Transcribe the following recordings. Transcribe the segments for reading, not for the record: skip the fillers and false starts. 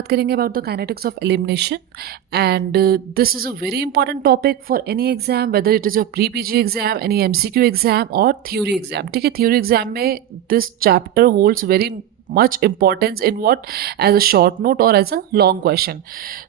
बात करेंगे about the kinetics of elimination and this is a very important topic for any exam, whether it is your pre PG exam, any MCQ exam और theory exam. ठीक है, theory exam में this chapter holds very much importance in what as a short note or as a long question.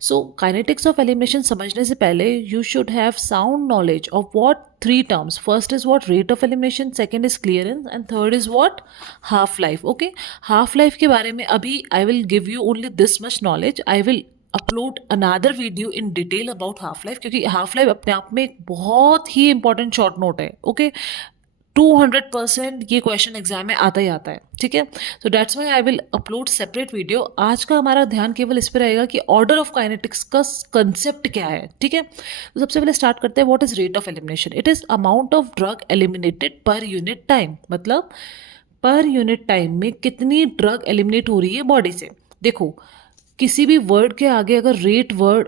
So kinetics of elimination समझने से पहले you should have sound knowledge of what three terms. First is what rate of elimination, second is clearance and third is what half life. Okay, half life के बारे में अभी I will give you only this much knowledge. I will upload another video in detail about half life, क्योंकि half life अपने आप में एक बहुत ही इंपॉर्टेंट शॉर्ट नोट है. ओके, 200% ये क्वेश्चन एग्जाम में आता ही आता है. ठीक है, so that's why I will upload separate video. आज का हमारा ध्यान केवल इस पर रहेगा कि ऑर्डर ऑफ काइनेटिक्स का कंसेप्ट क्या है. ठीक है, तो सबसे पहले स्टार्ट करते हैं. What is rate of elimination? It is amount of drug eliminated पर यूनिट टाइम. मतलब पर यूनिट टाइम में कितनी ड्रग एलिमिनेट हो रही है बॉडी से. देखो, किसी भी वर्ड के आगे अगर रेट वर्ड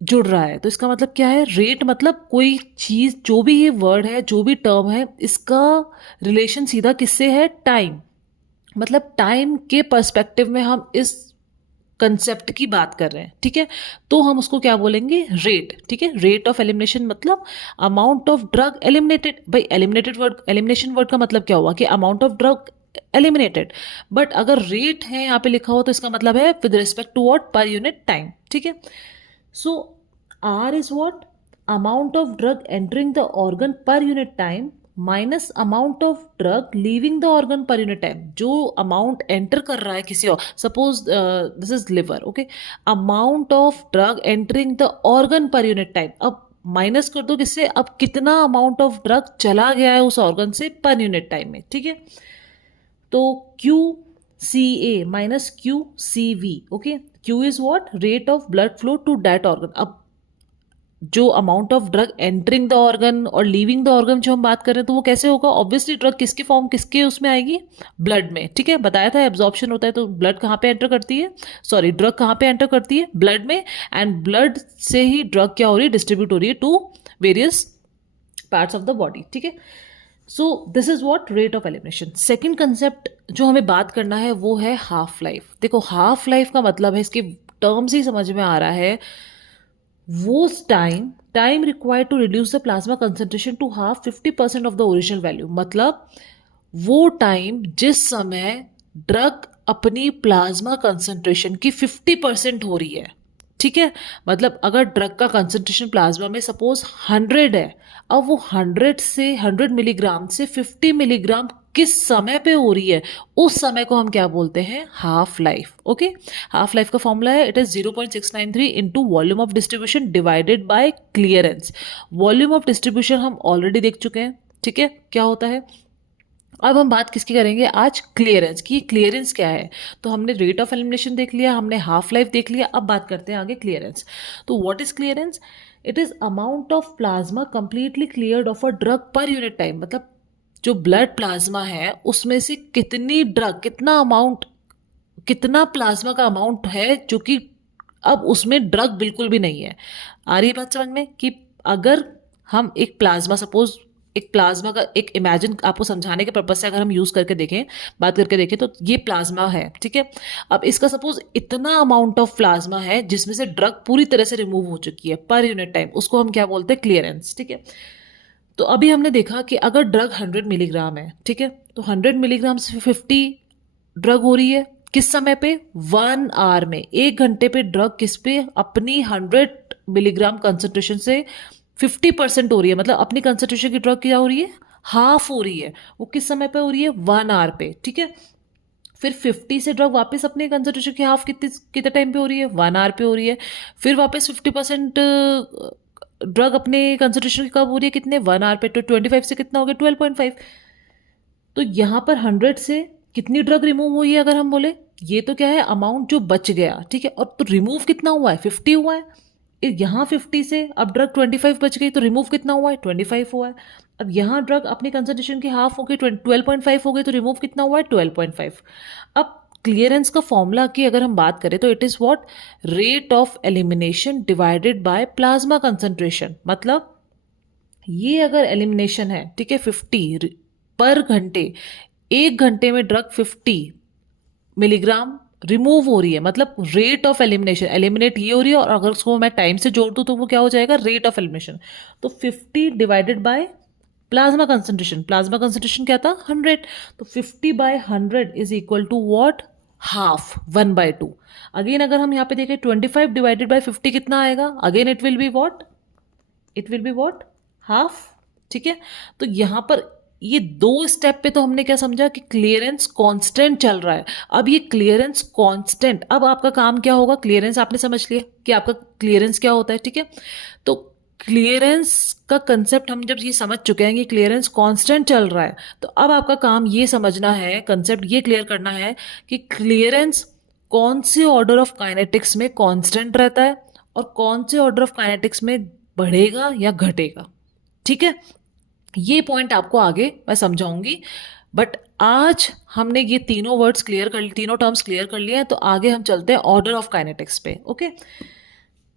जुड़ रहा है तो इसका मतलब क्या है? रेट मतलब कोई चीज़, जो भी ये वर्ड है, जो भी टर्म है, इसका रिलेशन सीधा किससे है? टाइम. मतलब टाइम के पर्सपेक्टिव में हम इस कंसेप्ट की बात कर रहे हैं. ठीक है, तो हम उसको क्या बोलेंगे? रेट. ठीक है, रेट ऑफ एलिमिनेशन मतलब अमाउंट ऑफ ड्रग एलिमिनेटेड. भाई एलिमिनेटेड वर्ड, एलिमिनेशन वर्ड का मतलब क्या हुआ कि amount of drug eliminated. But अगर रेट है यहाँ पे लिखा हो तो इसका मतलब है with respect to what? Per unit time. ठीक है, so R is what? Amount of drug entering the organ per unit time minus amount of drug leaving the organ per unit time. जो amount enter कर रहा है किसी और, suppose this is liver, okay? Amount of drug entering the organ per unit time. अब minus कर दो किससे? अब कितना अमाउंट ऑफ ड्रग चला गया है उस ऑर्गन से पर यूनिट टाइम में. ठीक है, तो Q C A minus Q C V. Okay, Q is what? Rate of blood flow to that organ. अब जो amount of drug entering the organ और लीविंग द ऑर्गन जो हम बात कर रहे हैं, तो वो कैसे होगा? ऑब्वियसली ड्रग किसके फॉर्म, किसके उसमें आएगी? ब्लड में. ठीक है, बताया था एब्जॉर्प्शन होता है तो ब्लड कहाँ पे एंटर करती है, सॉरी ड्रग कहाँ पे एंटर करती है? ब्लड में. एंड ब्लड से ही ड्रग क्या हो रही है? डिस्ट्रीब्यूट हो रही है to various parts of the body. ठीक है, so this is what? Rate of elimination. Second concept जो हमें बात करना है वो है हाफ लाइफ. देखो, हाफ लाइफ का मतलब है, इसके टर्म्स ही समझ में आ रहा है, वो time required to reduce the plasma concentration to half 50% of the original value. मतलब वो टाइम जिस समय ड्रग अपनी प्लाज्मा कंसेंट्रेशन की 50% हो रही है. ठीक है, मतलब अगर ड्रग का कंसेंट्रेशन प्लाज्मा में सपोज 100 है, अब वो 100 से 100 मिलीग्राम से 50 मिलीग्राम किस समय पे हो रही है, उस समय को हम क्या बोलते हैं? Half life. Okay, half life का फॉर्मूला है, it is 0.693 into volume of distribution divided by clearance. Volume of distribution हम ऑलरेडी देख चुके हैं. ठीक है, क्या होता है? अब हम बात किसकी करेंगे आज? क्लियरेंस की. क्लियरेंस क्या है? तो हमने रेट ऑफ एलिमिनेशन देख लिया, हमने हाफ लाइफ देख लिया, अब बात करते हैं आगे क्लियरेंस. तो what is clearance? It is amount of plasma completely cleared of a drug पर यूनिट टाइम. मतलब जो ब्लड प्लाज्मा है उसमें से कितनी ड्रग, कितना अमाउंट, कितना प्लाज्मा का अमाउंट है जो कि अब उसमें ड्रग बिल्कुल भी नहीं है. आ रही है बात समझ में? कि अगर हम एक प्लाज्मा, सपोज एक प्लाज्मा का एक इमेजिन, आपको समझाने के पर्पज से अगर हम यूज़ करके देखें, बात करके देखें, तो ये प्लाज्मा है. ठीक है, अब इसका सपोज इतना अमाउंट ऑफ प्लाज्मा है जिसमें से ड्रग पूरी तरह से रिमूव हो चुकी है पर यूनिट टाइम, उसको हम क्या बोलते हैं? क्लियरेंस. ठीक है, तो अभी हमने देखा कि अगर ड्रग 100 मिलीग्राम है, ठीक है, तो 100 मिलीग्राम से 50 ड्रग हो रही है किस समय पे? 1 आवर में. 1 घंटे पे ड्रग किस पे? अपनी 100 मिलीग्राम कंसेंट्रेशन से 50% हो रही है. मतलब अपनी कंसेंट्रेशन की ड्रग क्या हो रही है? हाफ हो रही है. वो किस समय पे हो रही है? 1 आवर पे. ठीक है, फिर 50 से ड्रग वापस अपने कंसेंट्रेशन की हाफ कितने टाइम पे हो रही है? 1 आवर पे हो रही है. फिर वापस 50% ड्रग अपने कंसेंट्रेशन की कब हो रही है? कितने? 1 आवर पे. तो 25 से कितना हो गया? 12.5. तो यहाँ पर 100 से कितनी ड्रग रिमूव हुई है अगर हम बोले? ये तो क्या है? अमाउंट जो बच गया. ठीक है, और तो रिमूव कितना हुआ है? 50 हुआ है. यहाँ 50 से अब ड्रग 25 बच गई, तो रिमूव कितना हुआ है? 25 हुआ है. अब यहाँ ड्रग अपनी कंसेंट्रेशन की हाफ हो गई, 12.5 हो गई, तो रिमूव कितना हुआ है? 12.5. अब क्लियरेंस का फॉर्मूला की अगर हम बात करें तो it is what? Rate of elimination divided by plasma concentration. मतलब ये अगर एलिमिनेशन है, ठीक है, 50 पर घंटे, 1 घंटे में ड्रग 50 मिलीग्राम रिमूव हो रही है, मतलब रेट ऑफ एलिमिनेशन, एलिमिनेट ये हो रही है, और अगर उसको मैं टाइम से जोड़ दूँ तो वो क्या हो जाएगा, रेट ऑफ एलिमिनेशन। तो 50 divided by plasma concentration, plasma concentration क्या था 100, तो 50/100 is equal to what, half, 1/2। Again अगर हम यहाँ पे देखें 25 डिवाइडेड बाय 50 कितना आएगा, again it will be what, it will be what, half. ठीक है, तो यहां पर ये दो स्टेप पे तो हमने क्या समझा कि क्लियरेंस कांस्टेंट चल रहा है। अब ये क्लियरेंस कांस्टेंट, अब आपका काम क्या होगा, क्लियरेंस आपने समझ लिया कि आपका क्लियरेंस क्या होता है। ठीक है, तो क्लियरेंस का कंसेप्ट हम जब ये समझ चुके हैं कि क्लियरेंस कांस्टेंट चल रहा है, तो अब आपका काम ये समझना है, कंसेप्ट ये क्लियर करना है कि क्लियरेंस कौन से ऑर्डर ऑफ काइनेटिक्स में कांस्टेंट रहता है और कौन से ऑर्डर ऑफ काइनेटिक्स में बढ़ेगा या घटेगा। ठीक है, ये पॉइंट आपको आगे मैं समझाऊंगी, बट आज हमने ये तीनों वर्ड्स क्लियर कर, तीनों टर्म्स क्लियर कर लिए हैं, तो आगे हम चलते हैं ऑर्डर ऑफ काइनेटिक्स पे। ओके,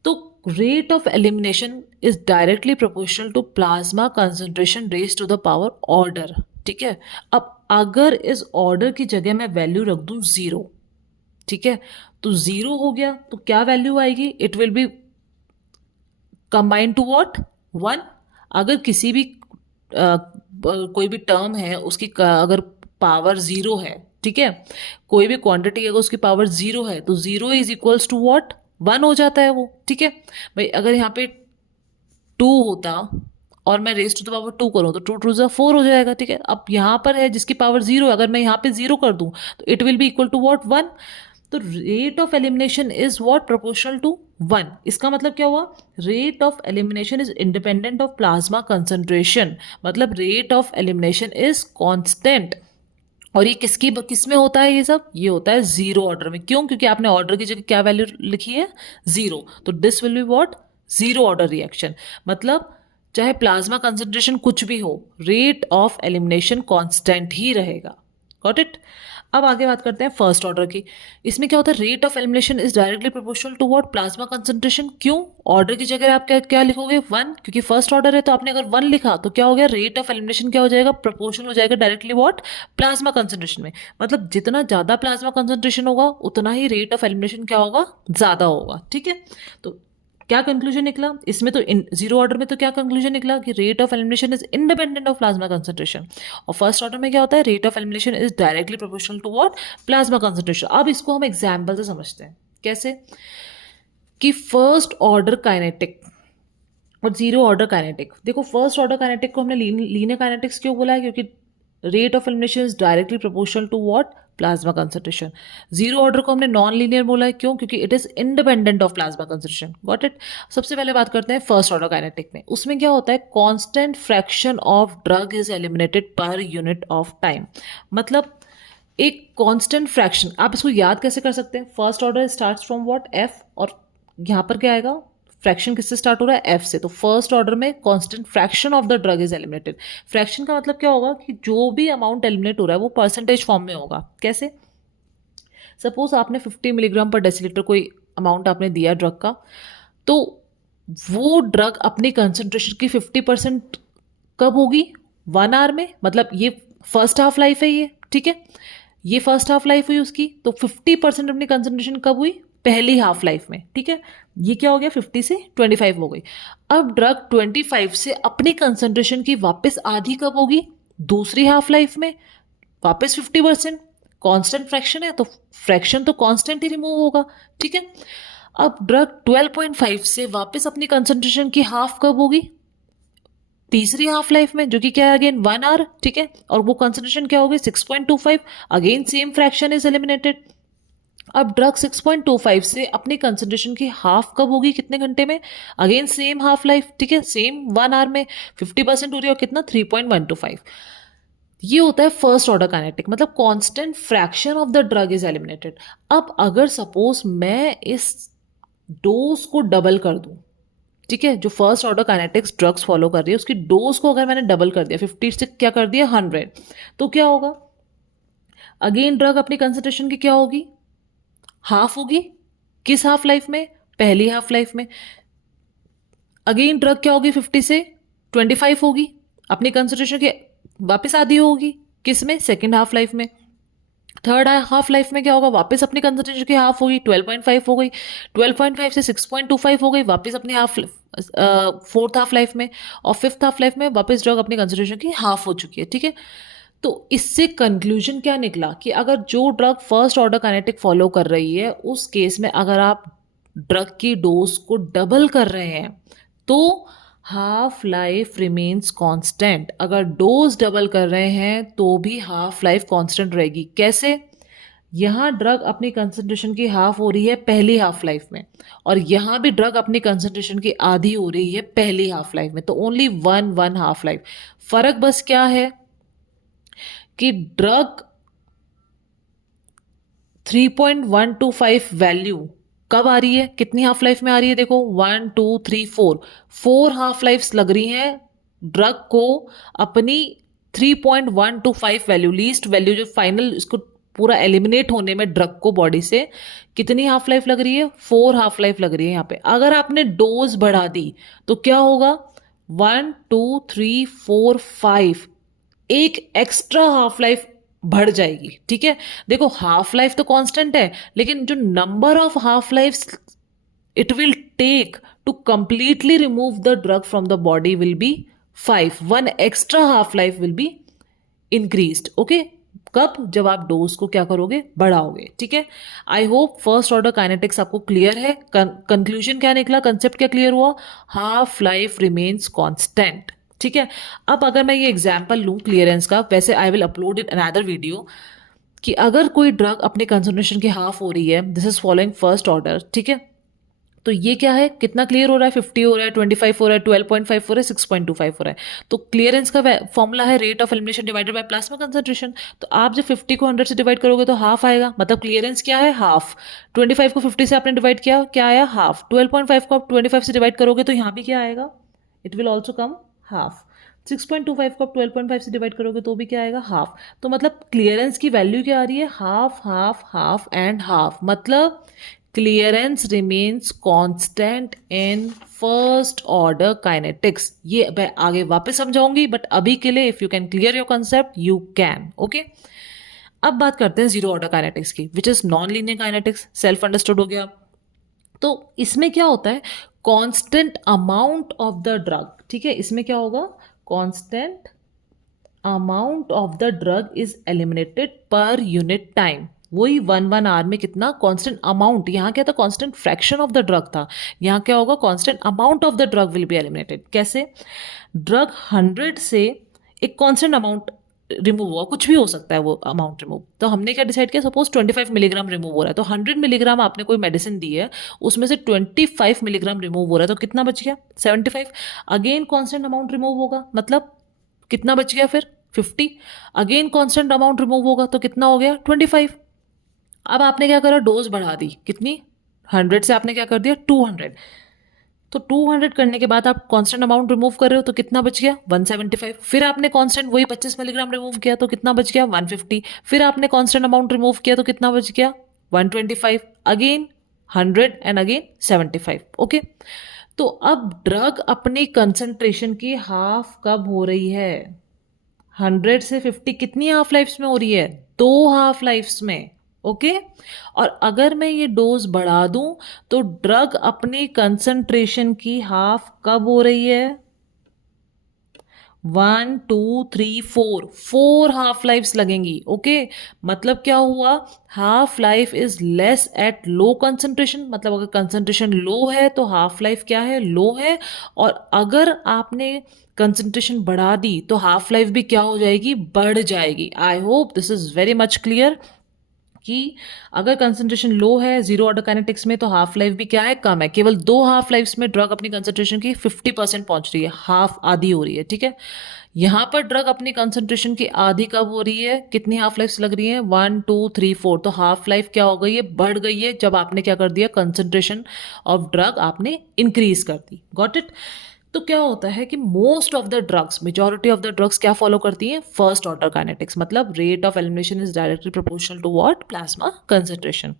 तो rate of elimination is directly proportional to plasma concentration raise to the power order. ठीक है, अब अगर इस ऑर्डर की जगह मैं वैल्यू रख दूं 0, ठीक है, तो 0 हो गया तो क्या वैल्यू आएगी, it will be combined to what, 1। अगर किसी भी कोई भी टर्म है उसकी अगर पावर 0 है, ठीक है, कोई भी क्वांटिटी अगर उसकी पावर 0 है तो 0 इज इक्वल्स टू व्हाट, 1 हो जाता है वो। ठीक है भाई, अगर यहाँ पे 2 होता और मैं रेज टू द पावर 2 करूँ तो 2 टू ज़ा 4 हो जाएगा। ठीक है, अब यहाँ पर है जिसकी पावर 0 है, अगर मैं यहाँ पे 0 कर दूँ तो it will be equal to what, 1। तो rate of elimination is what, proportional to 1। इसका मतलब क्या हुआ, rate of elimination is independent of plasma concentration, मतलब rate of elimination is constant. और ये किस में होता है, ये सब ये होता है 0 ऑर्डर में। क्यों, क्योंकि आपने ऑर्डर की जगह क्या वैल्यू लिखी है, 0, तो this will be what, 0 order reaction. मतलब चाहे प्लाज्मा कंसंट्रेशन कुछ भी हो, रेट ऑफ एलिमिनेशन कांस्टेंट ही रहेगा। Got it. अब आगे बात करते हैं फर्स्ट ऑर्डर की। इसमें क्या होता है, rate of elimination is directly proportional to what, plasma concentration. क्यों, ऑर्डर की जगह आप क्या क्या लिखोगे, 1, क्योंकि फर्स्ट ऑर्डर है, तो आपने अगर 1 लिखा तो क्या हो गया, रेट ऑफ एलिमिनेशन क्या हो जाएगा, प्रोपोर्शनल हो जाएगा डायरेक्टली व्हाट, प्लाज्मा कंसंट्रेशन में। मतलब जितना ज्यादा प्लाज्मा कंसंट्रेशन होगा उतना ही रेट ऑफ एलिमिनेशन क्या होगा, ज्यादा होगा। ठीक है, तो क्या कंक्लूजन निकला इसमें, तो 0 ऑर्डर में तो क्या कंक्लूजन निकला कि rate of elimination is independent of plasma concentration. और फर्स्ट ऑर्डर में क्या होता है, rate of elimination is directly proportional to what, plasma concentration. अब इसको हम एग्जाम्पल से समझते हैं। कैसे, कि फर्स्ट ऑर्डर काइनेटिक और 0 ऑर्डर काइनेटिक। देखो फर्स्ट ऑर्डर काइनेटिक को हमने लीनियर काइनेटिक्स क्यों बोला है, क्योंकि rate of elimination is directly proportional to what, plasma concentration. 0 order को हमने नॉन लीनियर बोला है, क्यों, क्योंकि it is independent of plasma concentration. Got it. सबसे पहले बात करते हैं फर्स्ट ऑर्डर काइनेटिक में। उसमें क्या होता है, constant fraction of drug is eliminated per unit of time. मतलब एक कांस्टेंट फ्रैक्शन, आप इसको याद कैसे कर सकते हैं, first order starts from what, F, और यहाँ पर क्या आएगा, फ्रैक्शन किससे स्टार्ट हो रहा है, एफ से। तो फर्स्ट ऑर्डर में constant fraction of the drug is eliminated. Fraction का मतलब क्या होगा कि जो भी अमाउंट एलिमिनेट हो रहा है वो परसेंटेज फॉर्म में होगा। कैसे, सपोज आपने 50 मिलीग्राम पर डेसीलीटर कोई अमाउंट आपने दिया ड्रग का, तो वो ड्रग अपनी कंसंट्रेशन की 50% कब होगी, 1 आवर में। मतलब ये फर्स्ट हाफ लाइफ है ये, ठीक है, ये फर्स्ट हाफ लाइफ हुई उसकी, तो 50% अपनी कंसंट्रेशन कब हुई, पहली हाफ लाइफ में। ठीक है, ये क्या हो गया, 50 से 25 हो गई। अब ड्रग 25 से अपनी कंसंट्रेशन की वापस आधी कब होगी, दूसरी हाफ लाइफ में, वापस 50%। कांस्टेंट फ्रैक्शन है तो फ्रैक्शन तो कांस्टेंट ही रिमूव होगा। ठीक है, अब ड्रग 12.5 से वापस अपनी कंसंट्रेशन की हाफ कब होगी, तीसरी हाफ लाइफ में, जो कि क्या है अगेन 1 आवर। ठीक है, और वो कंसंट्रेशन क्या होगी 6.25, again same fraction is eliminated. अब ड्रग 6.25 से अपनी कंसंट्रेशन की हाफ कब होगी, कितने घंटे में, अगेन सेम हाफ लाइफ। ठीक है, सेम 1 आवर में 50% हो रही है, और कितना 3.125। ये होता है फर्स्ट ऑर्डर काइनेटिक, मतलब constant fraction of the drug is eliminated. अब अगर सपोज मैं इस डोज को डबल कर दूं, ठीक है, जो first order kinetics drugs follow कर रही है उसकी डोज को अगर मैंने डबल कर दिया, 50 से क्या कर दिया 100, तो क्या होगा, अगेन ड्रग अपनी कंसंट्रेशन की क्या होगी, हाफ होगी। किस हाफ लाइफ में, पहली हाफ लाइफ में। अगेन ड्रग क्या होगी, 50 से 25 होगी, अपनी कंसंट्रेशन के वापस आधी होगी, किस में, सेकेंड हाफ लाइफ में। थर्ड हाफ लाइफ में क्या होगा, वापस अपनी कंसंट्रेशन की हाफ होगी, 12.5 हो गई, 12.5 से 6.25 हो गई, वापस अपनी हाफ फोर्थ हाफ लाइफ में, और फिफ्थ हाफ लाइफ में वापस ड्रग अपनी कंसंट्रेशन की हाफ हो चुकी है, ठीक है। तो इससे कंक्लूजन क्या निकला कि अगर जो drug first order kinetic follow कर रही है, उस केस में अगर आप ड्रग की डोज को डबल कर रहे हैं तो हाफ लाइफ रिमेन्स कांस्टेंट। अगर डोज डबल कर रहे हैं तो भी हाफ लाइफ कांस्टेंट रहेगी। कैसे? यहाँ ड्रग अपनी कंसंट्रेशन की हाफ हो रही है पहली हाफ लाइफ में, और यहाँ भी ड्रग अपनी कंसंट्रेशन की आधी हो रही है पहली हाफ लाइफ में, तो ओनली वन हाफ लाइफ। फर्क बस क्या है कि ड्रग 3.125 वैल्यू कब आ रही है, कितनी हाफ लाइफ में आ रही है, देखो 1 2 3 4 हाफ लाइफ्स लग रही हैं ड्रग को अपनी 3.125 वैल्यू, लीस्ट वैल्यू जो फाइनल इसको पूरा एलिमिनेट होने में ड्रग को बॉडी से कितनी हाफ लाइफ लग रही है, 4 हाफ लाइफ लग रही है यहाँ पे। अगर आपने डोज बढ़ा दी तो क्या होगा, 1 2 3 4 5 एक एक्स्ट्रा हाफ लाइफ बढ़ जाएगी, ठीक है। देखो हाफ लाइफ तो कांस्टेंट है, लेकिन जो number of half life it will take to completely remove the drug from the body will be 5, 1 extra half life will be increased. Okay, कब? जब आप डोज को क्या करोगे, बढ़ाओगे, ठीक है। I hope first order kinetics आपको क्लियर है। कंक्लूजन क्या निकला, कंसेप्ट क्या क्लियर हुआ, हाफ लाइफ रिमेन्स कांस्टेंट, ठीक है। अब अगर मैं ये एग्जाम्पल लूँ क्लियरेंस का, वैसे I will upload in another video, कि अगर कोई ड्रग अपने कंसंट्रेशन की हाफ हो रही है, this is following first order, ठीक है, तो ये क्या है, कितना क्लियर हो रहा है, 50 हो रहा है, 25 हो रहा है, 12.5 हो रहा है, 6.25 हो रहा है। तो क्लियरेंस का फॉर्मूला है rate of elimination divided by plasma concentration. तो आप जब 50 को 100 से डिवाइड करोगे तो हाफ आएगा, मतलब क्लियरेंस क्या है, हाफ। 25 को 50 से आपने डिवाइड किया, क्या आया, हाफ। 12.5 को आप 25 से डिवाइड करोगे तो यहाँ भी क्या आएगा, it will also come half. 6.25 को आप 12.5 से डिवाइड करोगे तो भी क्या आएगा, हाफ। तो मतलब क्लियरेंस की वैल्यू क्या आ रही है, half half half and half. मतलब clearance remains constant in first order kinetics. ये मैं आगे वापस समझाऊंगी, बट अभी के लिए if you can clear your concept you can. Okay, अब बात करते हैं जीरो ऑर्डर काइनेटिक्स की, which is non linear kinetics. Self understood हो गया। तो इसमें क्या होता है, constant amount of the drug, ठीक है, इसमें क्या होगा, constant amount of the drug is eliminated पर यूनिट टाइम। वही 1 आवर में कितना कांस्टेंट अमाउंट, यहाँ क्या था, constant fraction of the drug था, यहाँ क्या होगा, constant amount of the drug will be eliminated. कैसे, ड्रग 100 से एक कांस्टेंट अमाउंट रिमूव हुआ, कुछ भी हो सकता है वो अमाउंट रिमूव। तो हमने क्या डिसाइड किया, सपोज 25 मिलीग्राम रिमूव हो रहा है, तो 100 मिलीग्राम आपने कोई मेडिसिन दी है, उसमें से 25 मिलीग्राम रिमूव हो रहा है, तो कितना बच गया, 75। अगेन कांस्टेंट अमाउंट रिमूव होगा, मतलब कितना बच गया फिर, 50। अगेन कांस्टेंट अमाउंट रिमूव होगा तो कितना हो गया, 25। अब आपने क्या करा, डोज बढ़ा दी, कितनी, 100 से आपने क्या कर दिया, 200। तो 200 करने के बाद आप कांस्टेंट अमाउंट रिमूव कर रहे हो तो कितना बच गया, 175। फिर आपने कांस्टेंट वही 25 मिलीग्राम रिमूव किया तो कितना बच गया, 150। फिर आपने कांस्टेंट अमाउंट रिमूव किया तो कितना बच गया, 125। Again 100 and again 75। ओके, तो अब ड्रग अपनी कंसंट्रेशन की हाफ कब हो रही है, 100 से 50 कितनी हाफ लाइफ्स में हो रही है, 2 हाफ लाइफ्स में। ओके, और अगर मैं ये डोज बढ़ा दूं तो ड्रग अपनी कंसंट्रेशन की हाफ कब हो रही है, 1 2 3 4 हाफ लाइफ्स लगेंगी। ओके, मतलब क्या हुआ, half life is less at low concentration, मतलब अगर कंसंट्रेशन लो है तो हाफ लाइफ क्या है, लो है। और अगर आपने कंसंट्रेशन बढ़ा दी तो हाफ लाइफ भी क्या हो जाएगी, बढ़ जाएगी। I hope this is very much clear कि अगर कंसंट्रेशन लो है जीरो ऑर्डर काइनेटिक्स में तो हाफ लाइफ भी क्या है, कम है। केवल 2 हाफ लाइफ्स में ड्रग अपनी कंसंट्रेशन की 50% पहुंच रही है, हाफ आधी हो रही है, ठीक है। यहां पर ड्रग अपनी कंसंट्रेशन की आधी कब हो रही है, कितनी हाफ लाइफ्स लग रही है, 1 2 3 4। तो हाफ लाइफ क्या हो गई है, बढ़ गई है, जब आपने क्या कर दिया, कंसंट्रेशन ऑफ ड्रग आपने इंक्रीज कर दी। Got it. तो क्या होता है कि most of the drugs, majority of the drugs क्या फॉलो करती हैं, फर्स्ट ऑर्डर काइनेटिक्स, मतलब rate of elimination is directly proportional to what, plasma concentration.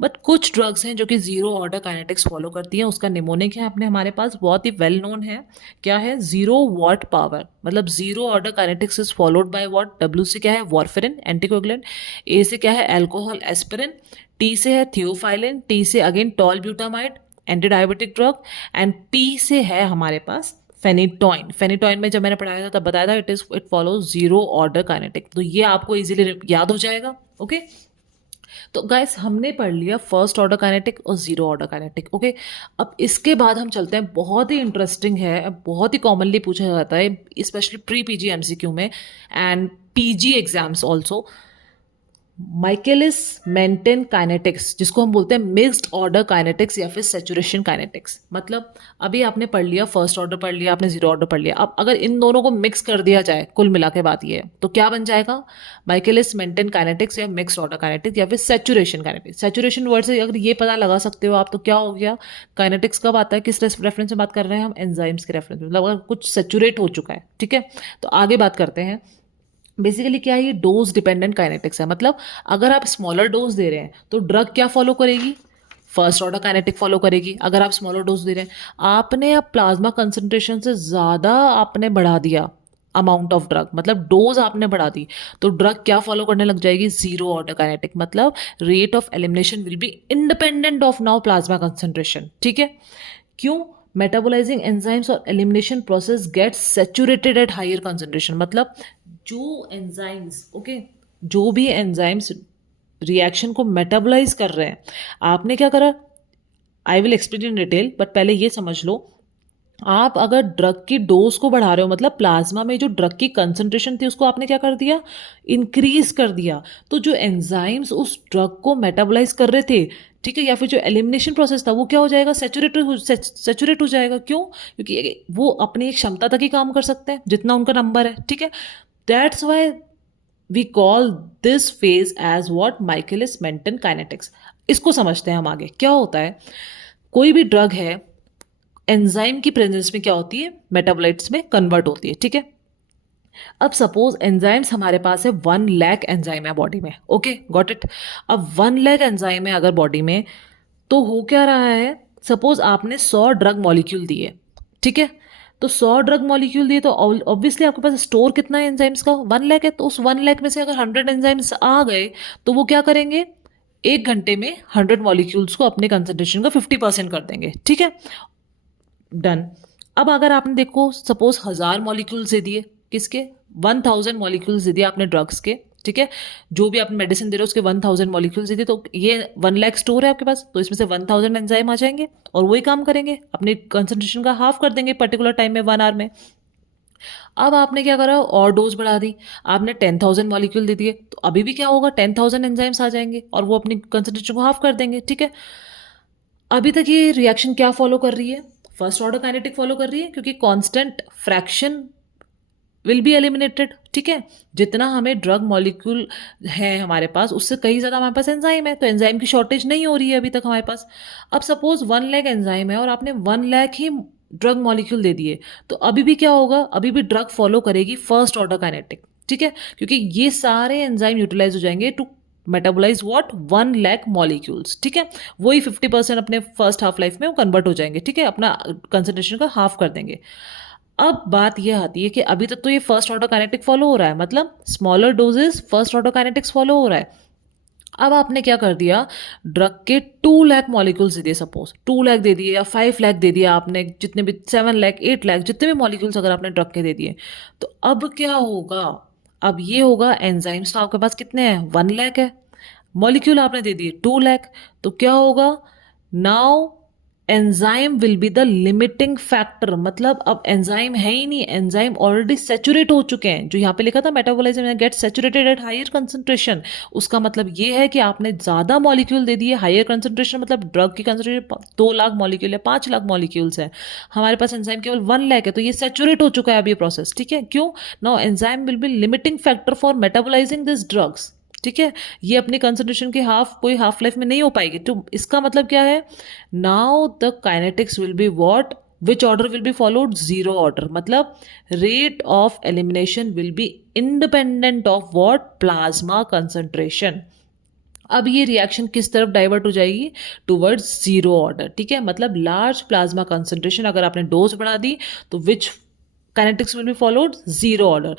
But कुछ ड्रग्स हैं जो कि जीरो ऑर्डर काइनेटिक्स फॉलो करती हैं। उसका निमोनिक है अपने हमारे पास, बहुत ही वेल नोन है, क्या है, जीरो वॉट पावर, मतलब zero order kinetics is followed by what, W से क्या है, वॉरफेरिन एंटीकोगुलेंट, ए से क्या है, अल्कोहल एस्पिरिन, टी से है थियोफाइलिन, टी से again tolbutamide anti diabetic drug, and P से है हमारे पास फेनिटॉइन। फेनिटॉइन में जब मैंने पढ़ाया था तब बताया था it follows zero order kinetic, तो ये आपको इजीली याद हो जाएगा। ओके, तो गाइस हमने पढ़ लिया फर्स्ट ऑर्डर काइनेटिक और जीरो ऑर्डर काइनेटिक। ओके, अब इसके बाद हम चलते हैं, बहुत ही इंटरेस्टिंग है, बहुत ही कॉमनली पूछा जाता है स्पेशली प्री पीजी एमसीक्यू में and PG exams also, Michaelis Menten kinetics, जिसको हम बोलते हैं मिक्स्ड ऑर्डर काइनेटिक्स या फिर सैचुरेशन काइनेटिक्स। मतलब अभी आपने पढ़ लिया फर्स्ट ऑर्डर पढ़ लिया, आपने जीरो ऑर्डर पढ़ लिया, अब अगर इन दोनों को मिक्स कर दिया जाए, कुल मिला के बात ये है, तो क्या बन जाएगा, माइकेलिस मेंटेन काइनेटिक्स या मिक्स्ड ऑर्डर काइनेटिक्स या फिर सैचुरेशन काइनेटिक्स। सैचुरेशन वर्ड से अगर ये पता लगा सकते हो आप, तो क्या हो गया, काइनेटिक्स कब आता है, किस रेफरेंस में बात कर रहे हैं हम, एंजाइम्स के रेफरेंस में, मतलब अगर कुछ सैचुरेट हो चुका है। ठीक है, तो आगे बात करते हैं। बेसिकली क्या है, ये डोज डिपेंडेंट काइनेटिक्स है, मतलब अगर आप स्मॉलर डोज दे रहे हैं तो ड्रग क्या फॉलो करेगी, फर्स्ट ऑर्डर काइनेटिक फॉलो करेगी। अगर आप स्मॉलर डोज दे रहे हैं, आपने अब प्लाज्मा कंसंट्रेशन से ज़्यादा आपने बढ़ा दिया अमाउंट ऑफ ड्रग, मतलब डोज आपने बढ़ा दी, तो ड्रग क्या फॉलो करने लग जाएगी, जीरो ऑर्डर काइनेटिक, मतलब rate of elimination will be independent of now plasma concentration. ठीक है, क्यों, मेटाबोलाइजिंग एंजाइम्स और elimination process gets saturated at higher concentration, मतलब जो एंजाइम्स, ओके, जो भी एंजाइम्स रिएक्शन को मेटाबोलाइज कर रहे हैं, आपने क्या करा, I will explain in detail, but पहले ये समझ लो, आप अगर ड्रग की डोज को बढ़ा रहे हो, मतलब प्लाज्मा में जो ड्रग की कंसंट्रेशन थी उसको आपने क्या कर दिया, इंक्रीज कर दिया, तो जो एंजाइम्स उस ड्रग को मेटाबोलाइज कर रहे थे, ठीक है, या फिर जो एलिमिनेशन प्रोसेस था वो क्या हो जाएगा, सेचुरेट हो जाएगा। क्यों, क्योंकि वो अपनी एक क्षमता तक ही काम कर सकते हैं जितना उनका नंबर है। ठीक है, that's why we call this phase as what, Michaelis Menten kinetics. इसको समझते हैं हम आगे। क्या होता है, कोई भी ड्रग है एंजाइम की प्रेजेंस में क्या होती है, मेटाबोलाइट्स में कन्वर्ट होती है। ठीक है, अब सपोज एंजाइम्स हमारे पास है 1 लाख एंजाइम है बॉडी में। Okay, got it. अब 1 लाख एंजाइम है अगर बॉडी में, तो हो क्या रहा है, सपोज आपने 100 ड्रग मॉलिक्यूल दिए। ठीक है, तो 100 ड्रग मॉलिक्यूल दिए तो ऑब्वियसली आपके पास स्टोर कितना है एंजाइम्स का, 1 लाख है, तो उस 1 लाख में से अगर 100 एंजाइम्स आ गए तो वो क्या करेंगे, 1 घंटे में 100 मॉलिक्यूल्स को अपने कंसंट्रेशन का 50% कर देंगे। ठीक है, डन। अब अगर आपने देखो सपोज 1000 मॉलिक्यूल्स दे दिए, किसके, 1000 मॉलिक्यूल्स दे दिए आपने ड्रग्स के। ठीक है, जो भी आप मेडिसिन दे रहे हो उसके 1000 मॉलिक्यूल्स दे दिए, तो ये 1 लाख स्टोर है आपके पास, तो इसमें से 1000 एंजाइम आ जाएंगे और वही काम करेंगे, अपने कंसंट्रेशन का हाफ कर देंगे पर्टिकुलर टाइम में, 1 आवर में। अब आपने क्या करा, और डोज बढ़ा दी, आपने 10,000 मॉलिक्यूल दे दिए, तो अभी भी क्या होगा, 10,000 एंजाइम्स आ जाएंगे और वो अपनी कंसंट्रेशन को हाफ कर देंगे। ठीक है, अभी तक ये रिएक्शन क्या फॉलो कर रही है, फर्स्ट ऑर्डर काइनेटिक फॉलो कर रही है, क्योंकि constant fraction will be eliminated. ठीक है, जितना हमें ड्रग मॉलिक्यूल है हमारे पास उससे कहीं ज़्यादा हमारे पास एंजाइम है, तो एंजाइम की शॉर्टेज नहीं हो रही है अभी तक हमारे पास। अब सपोज 1 लाख एंजाइम है और आपने 1 लाख ही ड्रग मॉलिक्यूल दे दिए, तो अभी भी क्या होगा, अभी भी ड्रग फॉलो करेगी फर्स्ट ऑर्डर काइनेटिक। ठीक है, क्योंकि ये सारे एंजाइम यूटिलाइज हो जाएंगे to metabolise what, 1 lakh molecules. ठीक है, वही 50% अपने फर्स्ट हाफ लाइफ में वो कन्वर्ट हो जाएंगे। ठीक है, अपना कंसंट्रेशन का हाफ कर देंगे। अब बात यह आती है कि अभी तक तो ये फर्स्ट ऑर्डर काइनेटिक फॉलो हो रहा है, मतलब smaller doses first order kinetics follow हो रहा है। अब आपने क्या कर दिया, ड्रग के 2 लाख मॉलिक्यूल्स दे दिए, सपोज 2 लाख दे दिए या 5 लाख दे दिया आपने, जितने भी 7 लाख 8 लाख जितने भी मॉलिक्यूल्स अगर आपने ड्रग के दे दिए, तो अब क्या होगा, अब ये होगा, एंजाइम्स तो आपके पास कितने हैं, 1 लाख है, मॉलिक्यूल आपने दे दिए 2 लाख, तो क्या होगा, now enzyme will be the limiting factor, मतलब अब एंजाइम है ही नहीं, एंजाइम ऑलरेडी सेचुरेट हो चुके हैं, जो यहाँ पे लिखा था metabolism get saturated at higher concentration, उसका मतलब ये है कि आपने ज्यादा मॉलिक्यूल दे दिए, हायर कंसंट्रेशन, मतलब ड्रग की कंसंट्रेशन 2 लाख मॉलिक्यूल है, 5 लाख मॉलिक्यूल्स है, हमारे पास एंजाइम केवल 1 लाख है, तो ये सेचुरेट हो चुका है अभी प्रोसेस। ठीक है, क्यों, now enzyme will be limiting factor for metabolising this drugs. ठीक है, ये अपनी कंसंट्रेशन की कोई हाफ लाइफ में नहीं हो पाएगी, तो इसका मतलब क्या है, now the kinetics will be what, which order will be followed? Zero order. मतलब rate of elimination will be independent of what? Plasma concentration. अब ये रिएक्शन किस तरफ डाइवर्ट हो जाएगी? Towards zero order. ठीक है, मतलब लार्ज प्लाज्मा कंसंट्रेशन अगर आपने डोज बढ़ा दी तो विच kinetics will be followed? Zero order.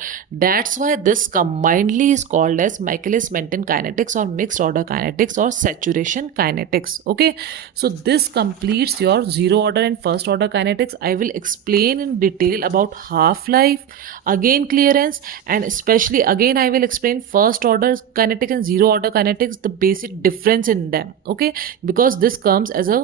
That's why this combinedly is called as Michaelis-Menten kinetics or mixed order kinetics or saturation kinetics. Okay, so this completes your zero order and first order kinetics. I will explain in detail about half-life, again clearance, and especially again I will explain first order kinetic and zero order kinetics, the basic difference in them. Okay, because this comes as a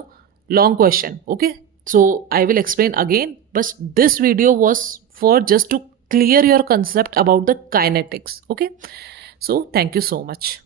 long question. Okay, so I will explain again, but this video was for just to clear your concept about the kinetics. Okay, so thank you so much.